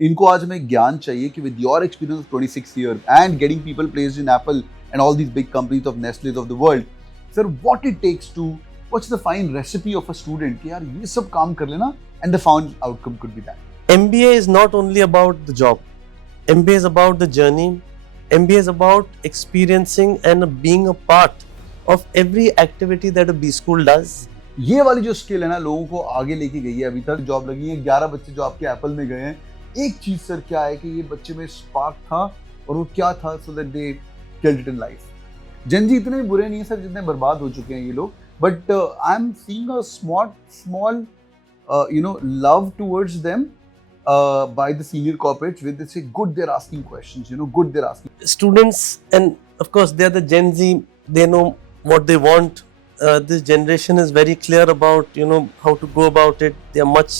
इनको आज हमें ज्ञान चाहिए कि with your experience of 26 years and getting people placed in Apple and all these big companies of Nestle of the world, sir, what it takes to, what's the fine recipe of a student कि यार ये सब काम कर लेना and the found outcome could be that. MBA is not only about the job. MBA is about the journey. MBA is about experiencing and being a part of every activity that a B school does. ये वाली जो skill है ना लोगों को आगे लेके गई है। अभी तक जॉब लगी है, 11 बच्चे जो आपके एप्पल में गए हैं। एक चीज सर क्या है कि ये बच्चे में स्पार्क था और वो क्या था, so that they killed it in life. Gen Z इतने बुरे नहीं है सर जितने बर्बाद हो चुके हैं ये लोग, but I am seeing a small love towards them by the senior corporates, where they say good they're asking questions, good they're asking. Students, and of course they are the Gen Z, they know what they want. This generation is very clear about how to go about it. They are much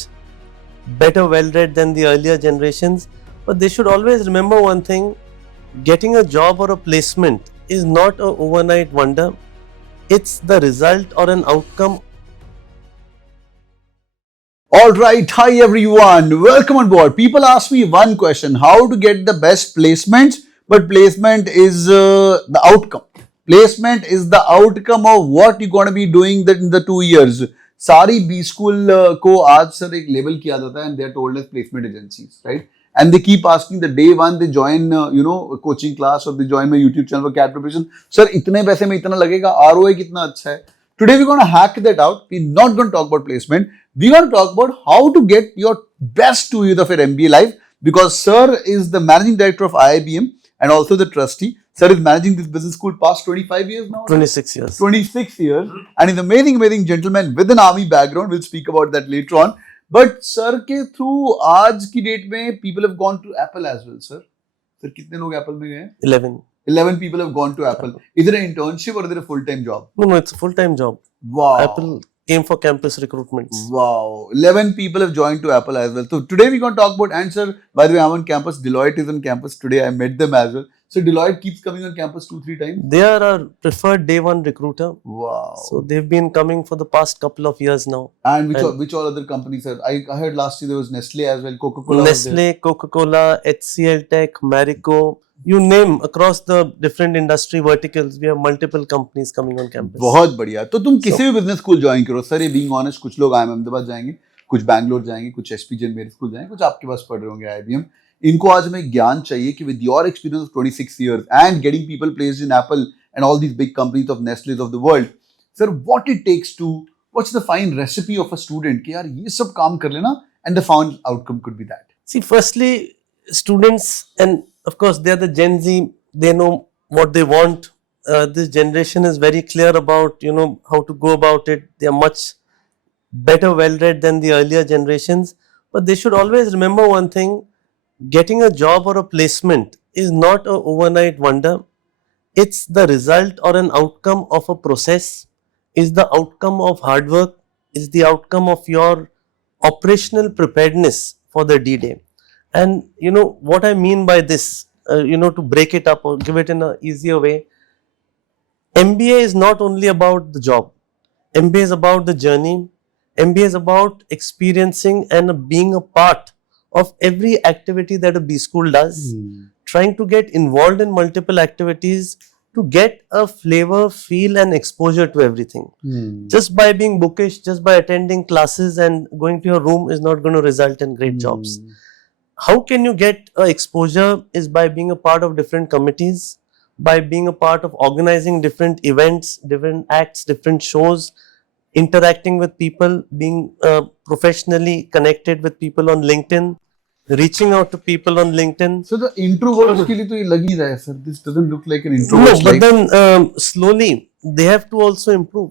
better well read than the earlier generations, but they should always remember one thing: getting a job or a placement is not an overnight wonder. It's the result or an outcome. All right, hi everyone, welcome on board. People ask me one question: how to get the best placements? But placement is the outcome. Placement is the outcome of what you're going to be doing in the 2 years. सारी B school को आज sir एक label किया जाता है, and they are told as placement agencies, right? And they keep asking the day one they join coaching class or they join my YouTube channel for CAT preparation. Sir, इतने पैसे में इतना लगेगा, ROI कितना अच्छा है? Today we're going to hack that out. We're not going to talk about placement. We're going to talk about how to get your best 2 years of your MBA life, because sir is the managing director of IIBM and also the trustee. Sir is managing this business school past 25 years now. 26 years. 26 years. And he's an amazing gentleman with an army background. We'll speak about that later on. But sir के through आज की date में people have gone to Apple as well, sir. Sir कितने लोग Apple में गए? 11 people have gone to Apple. Is it an internship or is it a full-time job? No, it's a full-time job. Wow. Apple came for campus recruitments. Wow. 11 people have joined to Apple as well. So today we're going to talk about, and sir, by the way, I'm on campus. Deloitte is on campus today. I met them as well. So Deloitte keeps coming on campus 2-3 times. They are our preferred day one recruiter. Wow. So they've been coming for the past couple of years now. And which all other companies, sir? I heard last year there was Nestle as well, Coca-Cola. Nestle, Coca-Cola, HCL Tech, Marico. You name across the different industry verticals, we have multiple companies coming on campus. बहुत बढ़िया। तो तुम किसी भी business school join करो sir, ये being honest, कुछ लोग IIM अहमदाबाद जाएंगे, कुछ बैंगलोर जाएंगे, कुछ SPJ मेरे स्कूल जाएंगे, कुछ आपके पास पढ़ रहे होंगे IIBM। इनको आज हमें ज्ञान चाहिए कि with your experience of 26 years and getting people placed in Apple and all these big companies of Nestle of the world, sir, what it takes to, what's the fine recipe of a student कि यार ये सब काम कर लेना and the found outcome could be that. See, firstly, students, and of course they are the Gen Z, they know what they want. This generation is very clear about how to go about it. They are much better well read than the earlier generations, but they should always remember one thing: getting a job or a placement is not an overnight wonder. It's the result or an outcome of a process, is the outcome of hard work, is the outcome of your operational preparedness for the D-Day. And what I mean by this, to break it up or give it in an easier way, MBA is not only about the job. MBA is about the journey. MBA is about experiencing and being a part of every activity that a B school does. Trying to get involved in multiple activities to get a flavor, feel and exposure to everything. Just by being bookish, just by attending classes and going to your room is not going to result in great jobs. How can you get exposure is by being a part of different committees, by being a part of organizing different events, different acts, different shows, interacting with people, being professionally connected with people on LinkedIn, reaching out to people on LinkedIn. So the introverts के लिए तो ये लग ही रहा है sir. This doesn't look like an introvert. No, but then slowly they have to also improve,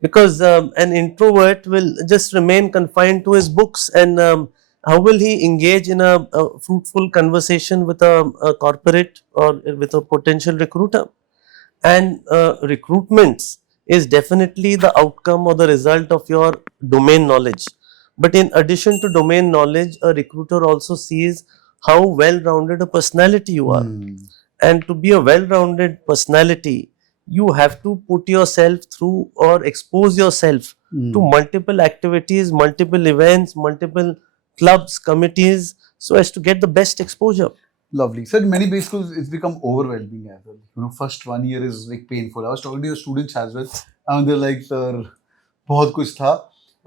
because an introvert will just remain confined to his books, and how will he engage in a fruitful conversation with a corporate or with a potential recruiter? And recruitments is definitely the outcome or the result of your domain knowledge. But in addition to domain knowledge, a recruiter also sees how well-rounded a personality you are. And to be a well-rounded personality, you have to put yourself through or expose yourself to multiple activities, multiple events, multiple clubs, committees, so as to get the best exposure. Lovely. So in many base schools, it's become overwhelming as well. You know, first 1 year is like painful. I was talking to your students as well, and they're like, "Sir, बहुत कुछ था."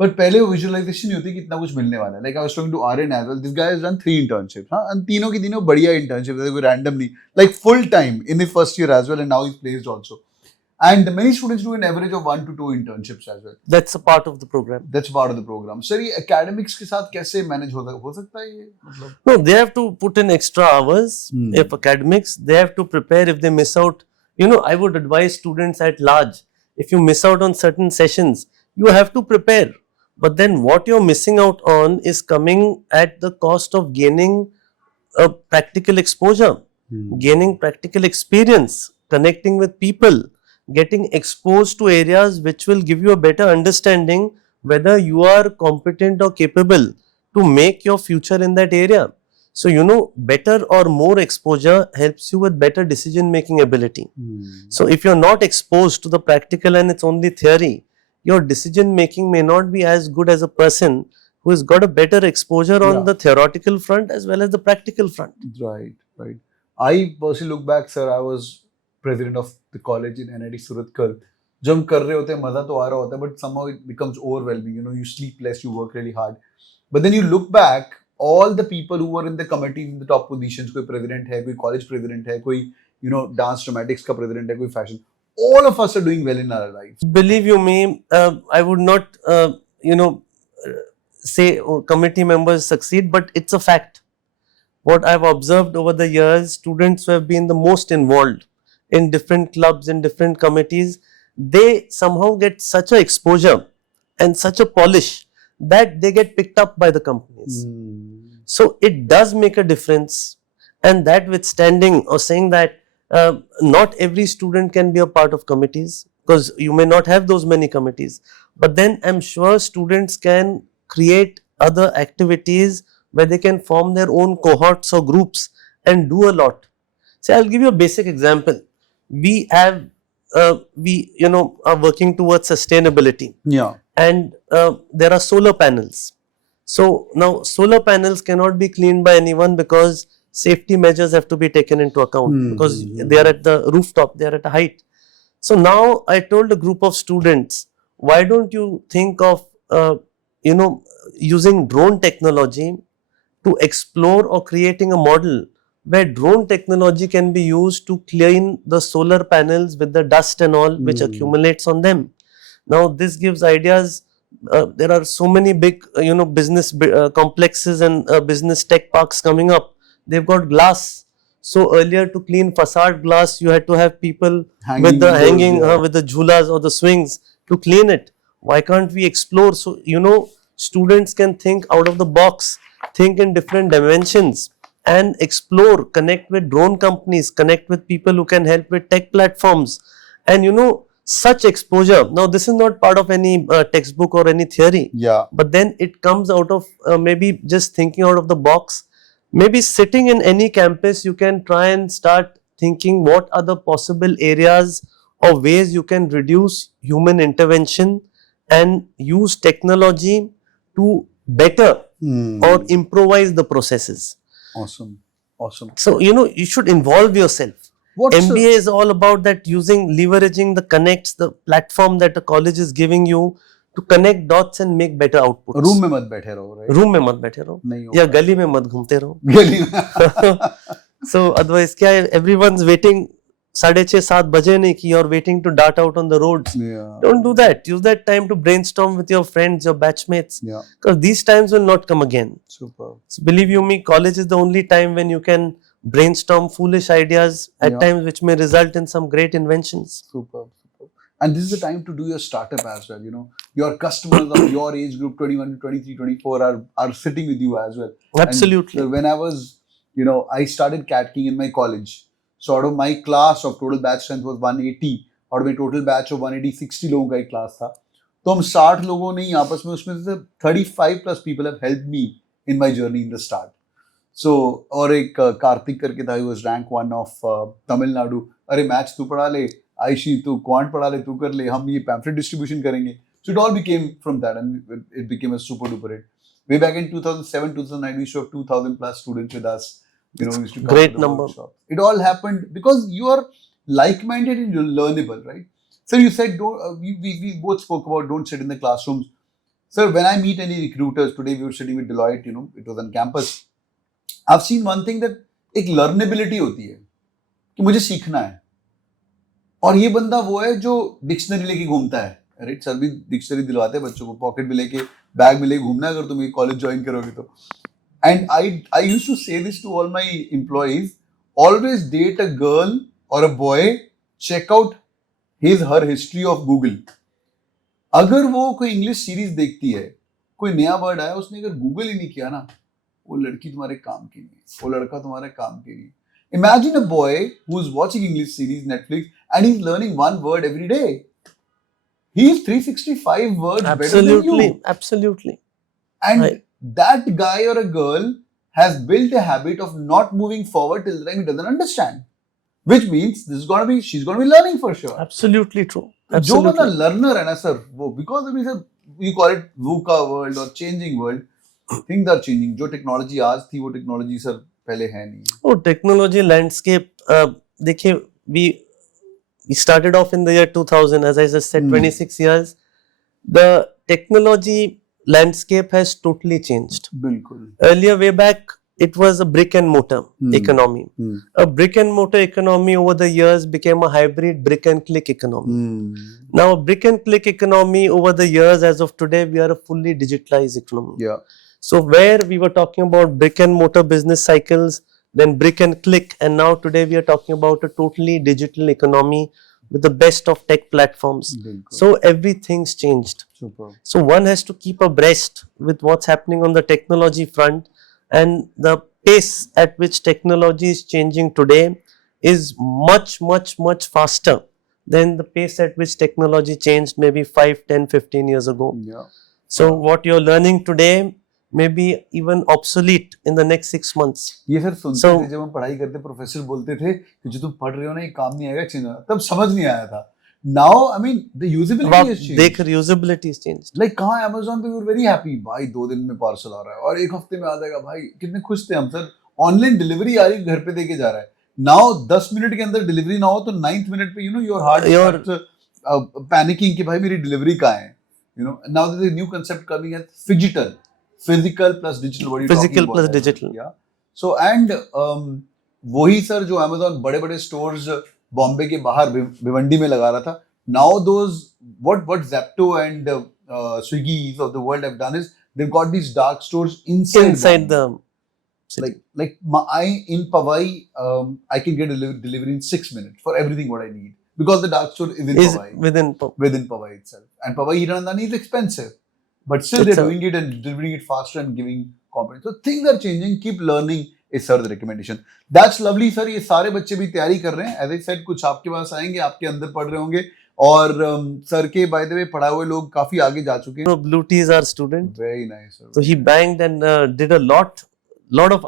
But पहले visualization नहीं होती कि इतना कुछ मिलने वाला है. Like I was talking to Aryan as well. This guy has done 3 internships, हाँ, and तीनों की तीनों बढ़िया internships. कोई random नहीं, like full time in the first year as well, and now he's placed also. And many students do an average of 1 to 2 internships as well. That's a part of the program. That's part of the program. Sir, ये academics के साथ कैसे manage हो सकता है ये? मतलब No, they have to put in extra hours. Hmm. If academics, they have to prepare if they miss out. You know, I would advise students at large, if you miss out on certain sessions, you have to prepare. But then what you're missing out on is coming at the cost of gaining a practical exposure, gaining practical experience, connecting with people, getting exposed to areas which will give you a better understanding whether you are competent or capable to make your future in that area. So, you know, better or more exposure helps you with better decision making ability. So, if you're not exposed to the practical and it's only theory, your decision making may not be as good as a person who has got a better exposure on Yeah. the theoretical front as well as the practical front. Right, right. I personally look back, sir, I was president of the college in NIT Surathkal. जब हम कर रहे होते हैं मजा तो आ रहा होता है, but somehow it becomes overwhelming. You know, you sleep less, you work really hard. But then you look back, all the people who were in the committee in the top positions, कोई president है, कोई college president है, कोई you know dance dramatics का president है, कोई fashion. All of us are doing well in our lives. Believe you me, I would not, say committee members succeed, but it's a fact. What I've observed over the years, students who have been the most involved in different clubs and different committees, they somehow get such a exposure and such a polish that they get picked up by the companies. So it does make a difference, and that withstanding or saying that not every student can be a part of committees because you may not have those many committees, but then I'm sure students can create other activities where they can form their own cohorts or groups and do a lot. So I'll give you a basic example. We have are working towards sustainability, Yeah. and there are solar panels. So now solar panels cannot be cleaned by anyone because safety measures have to be taken into account because they are at the rooftop, they are at a height. So now I told a group of students, why don't you think of using drone technology to explore or creating a model where drone technology can be used to clean the solar panels with the dust and all which accumulates on them. Now this gives ideas. There are so many big business complexes and business tech parks coming up. They've got glass. So earlier to clean facade glass, you had to have people with the hanging, with the jhulas or the swings to clean it. Why can't we explore? So, students can think out of the box, think in different dimensions and explore, connect with drone companies, connect with people who can help with tech platforms. And such exposure. Now, this is not part of any textbook or any theory. Yeah. But then it comes out of maybe just thinking out of the box. Maybe sitting in any campus, you can try and start thinking what are the possible areas or ways you can reduce human intervention and use technology to better or improvise the processes. Awesome. Awesome. So, you should involve yourself. MBA is all about that, leveraging the connects, the platform that a college is giving you to connect dots and make better outputs. Room में मत बैठे रहो, right? Room में मत बैठे रहो नहीं या गली में मत घूमते रहो. गली में. So otherwise क्या है, everyone's waiting 6:30-7 बजे नहीं कि you're waiting to dart out on the roads. Yeah. Don't do that. Use that time to brainstorm with your friends, your batchmates, Yeah. because these times will not come again. Super. So believe you me, college is the only time when you can brainstorm foolish ideas at Yeah. times which may result in some great inventions. Super. And this is the time to do your startup as well. Your customers of your age group, 21 to 23, 24, are sitting with you as well. Absolutely. And when I was, I started Cat King in my college. So out of my class of total batch strength was 180. Out of my total batch of 180, 60 लोगों का एक class था. तो हम 60 लोगों ने आपस में उसमें से 35 plus people have helped me in my journey in the start. So और एक कार्तिक करके था, he was rank 1 of Tamil Nadu. अरे मैच तू पढ़ा ले, आयशी तू क्वांट पढ़ा ले, तू कर ले, हम ये pamphlet distribution करेंगे. So it all became from that, and it became a super duper hit. Way back in 2007, 2009, we used to have 2,000 plus students with us. You know, we used to come Great to the number. workshop. It all happened because you are like-minded and you're learnable, right? So you said, don't, we both spoke about don't sit in the classrooms. Sir, when I meet any recruiters, today we were sitting with Deloitte, you know, it was on campus. I've seen one thing that एक learnability होती है कि मुझे सीखना है और ये बंदा वो है जो डिक्शनरी लेके घूमता है राइट सर भी डिक्शनरी दिलवाते हैं बच्चों को पॉकेट में लेके बैग में लेके घूमना है अगर तुम ये कॉलेज ज्वाइन करोगे तो and I used to say this to all my employees always date a girl or a boy check out his her history of Google अगर वो कोई इंग्लिश सीरीज देखती है कोई नया वर्ड आया उसने अगर गूगल ही नहीं किया ना वो लड़की तुम्हारे काम की नहीं वो लड़का तुम्हारे काम की नहीं Imagine a boy who is watching English series Netflix and he's learning one word every day. He is 365 words better than you. Absolutely. And Right. that guy or a girl has built a habit of not moving forward till the time he doesn't understand. Which means she's gonna be learning for sure. Absolutely true. जो बंदा Absolutely. learner है ना sir वो because अभी sir we call it VUCA world or changing world. Things are changing. जो technology आज थी वो टेक्नोलॉजी सर पहले है नहीं. Oh, technology landscape. देखिए, we started off in the year 2000, as I just said, 26 years. The technology landscape has totally changed. बिल्कुल. Earlier, way back, it was a brick and mortar economy. A brick and mortar economy over the years became a hybrid brick and click economy. Now, a brick and click economy over the years, as of today, we are a fully digitalized economy. Yeah. So where we were talking about brick and mortar business cycles, then brick and click, and now today we are talking about a totally digital economy with the best of tech platforms. बिल्कुल. So everything's changed. Super. So one has to keep abreast with what's happening on the technology front, and the pace at which technology is changing today is much faster than the pace at which technology changed maybe 5, 10, 15 years ago. Yeah. So what you're learning today may be even obsolete in the next 6 months. ये sir सुनते So- थे जब हम पढ़ाई करते professor बोलते थे कि जो तुम पढ़ रहे हो ना ये काम नहीं आएगा चेंज होगा तब समझ नहीं आया था now I mean the usability अब हैज देख changed usability is changed. Like कहाँ Amazon पे वी वर वेरी हैप्पी भाई 2 दिन में पार्सल आ रहा है और 1 हफ्ते में आ जाएगा भाई कितने खुश थे हम सर ऑनलाइन डिलीवरी आ रही है घर पे देके जा रहा है नाउ 10 मिनट के अंदर डिलीवरी ना हो तो 9th मिनट पे you know your heart panicking कि भाई मेरी डिलीवरी कहाँ है you know now there is a new concept coming at phygital physical plus digital what are you Physical talking plus about digital. yeah so and वही sir जो Amazon बड़े बड़े stores Bombay के बाहर भिवंडी में लगा रहा था now those what Zepto and Swiggy of the world have done is they've got these dark stores inside Inside Bombay. the city. like I in Powai I can get a delivery in 6 minutes for everything what I need because the dark store is in is Powai within Powai itself and Powai Hiranandani is expensive but still It's they're a- doing it and delivering it faster and giving confidence. So things are changing. Keep learning is sir the recommendation. That's lovely sir. ये सारे बच्चे भी तैयारी कर रहे हैं. As I said कुछ आपके पास आएंगे आपके अंदर पढ़ रहे होंगे और सर के by the way पढ़ाए हुए लोग काफी आगे जा चुके हैं. So Blue Tea is our student. Very nice sir. So he banged and did a lot of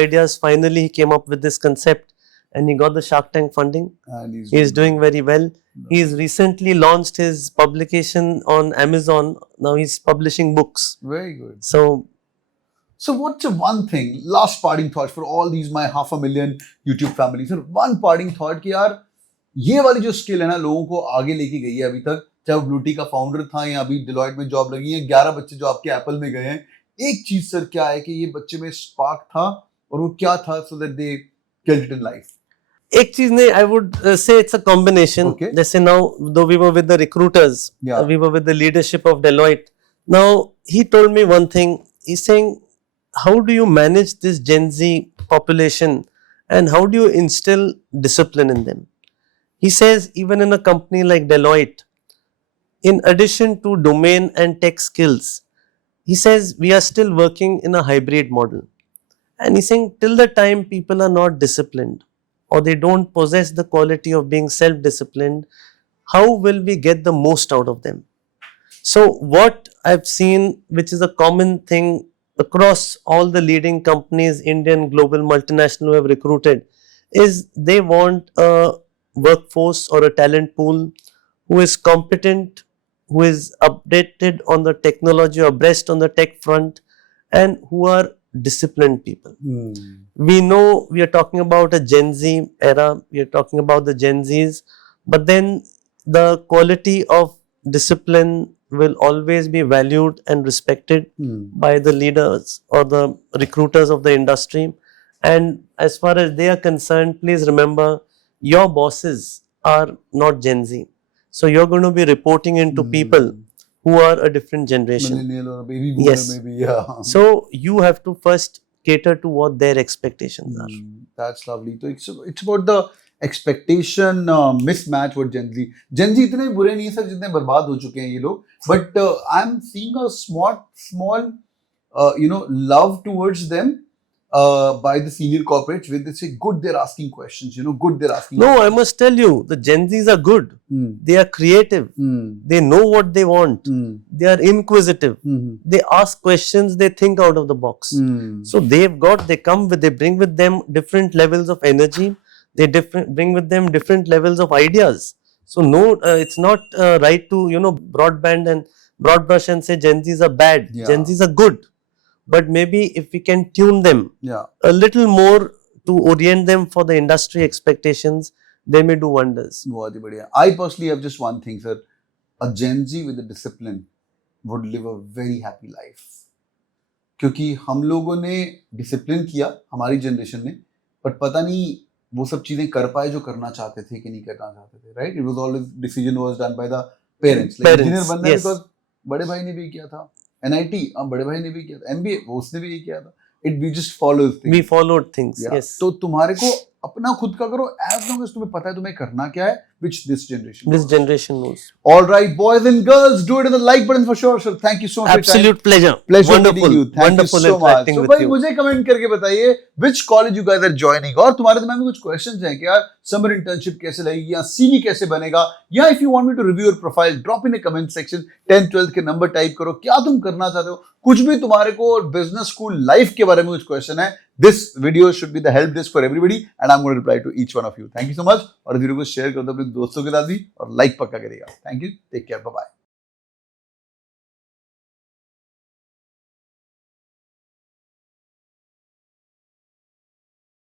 ideas. Finally, he came up with this concept, and he got the Shark Tank funding. And He is doing very well. He's recently launched his publication on Amazon. Now he's publishing books. very good. So So what's the one thing, last parting thoughts for all these my 500,000 YouTube families, sir, one parting thought कि यार ये वाली जो skill है ना लोगों को आगे लेके गई है अभी तक चाहे वो ब्लूटी का फाउंडर था या अभी डिलॉयट में जॉब लगी है 11 बच्चे जो आपके एप्पल में गए हैं एक चीज सर क्या है कि ये बच्चे में स्पार्क था और वो क्या था so that they killed it in life. एक चीज नहीं, I would say it's a combination. Okay. जैसे now, though we were with the recruiters, Yeah. we were with the leadership of Deloitte. Now he told me one thing. He's saying, how do you manage this Gen Z population, and how do you instill discipline in them? He says even in a company like Deloitte, in addition to domain and tech skills, he says we are still working in a hybrid model, and he's saying till the time people are not disciplined or they don't possess the quality of being self-disciplined, how will we get the most out of them? So what I've seen, which is a common thing across all the leading companies, Indian, global, multinational who have recruited, is they want a workforce or a talent pool who is competent, who is updated on the technology or abreast on the tech front, and who are disciplined people. We know we are talking about a Gen Z era, we are talking about the Gen Zs, but then the quality of discipline will always be valued and respected by the leaders or the recruiters of the industry. And as far as they are concerned, please remember, your bosses are not Gen Z. So you're going to be reporting into people who are a different generation. Millennial or baby boomer, Yes. maybe, yeah. So you have to first cater to what their expectations are. That's lovely. So it's about the expectation mismatch with Gen Z. Gen Z इतने बुरे नहीं है sir जितने बर्बाद हो चुके हैं ये लोग. But I'm seeing a small love towards them by the senior corporates where they say good they're asking questions, good they're asking. No, I must tell you, the Gen Zs are good. They are creative. They know what they want. They are inquisitive. They ask questions. They think out of the box. So they bring with them different levels of energy. They bring with them different levels of ideas. So no, it's not right to broad brush and say Gen Zs are bad. Yeah. Gen Zs are good. But maybe if we can tune them a little more to orient them for the industry expectations, they may do wonders. बहुत ही बढ़िया. I personally have just one thing, sir. A Gen Z with a discipline would live a very happy life. क्योंकि हम लोगों ने discipline किया, हमारी generation ने, but पता नहीं वो सब चीजें कर पाए जो करना चाहते थे कि नहीं करना चाहते थे, right? It was always decision was done by the parents. Like engineer बनना है because बड़े भाई ने भी किया था. NIT, बड़े भाई ने भी किया था. MBA, वो उसने भी किया था. We just follow things. We followed things. Yeah. Yes. तो तुम्हारे को अपना खुद का करो as long as तुम्हें पता है तुम्हें करना क्या है, which this generation knows. All right, boys and girls, do it in the like button for sure. Sir, thank you so much. Absolute pleasure. Wonderful meeting you. Thank you so much. interacting So with भाई you. मुझे comment करके बताइए which college you guys are joining और तुम्हारे दिमाग में कुछ questions हैं कि यार summer internship कैसे लगेगी या CV कैसे बनेगा या if you want me to review your profile drop in a comment section 10th 12th के नंबर टाइप करो क्या तुम करना चाहते हो कुछ भी तुम्हारे को बिजनेस स्कूल लाइफ के बारे में कुछ क्वेश्चन है this video should be the help desk for everybody and I'm going to reply to each one of you. Thank you so much और वीडियो को शेयर कर दो अपने दोस्तों के साथ भी और लाइक पक्का करिएगा. Thank you. Take care. Bye bye.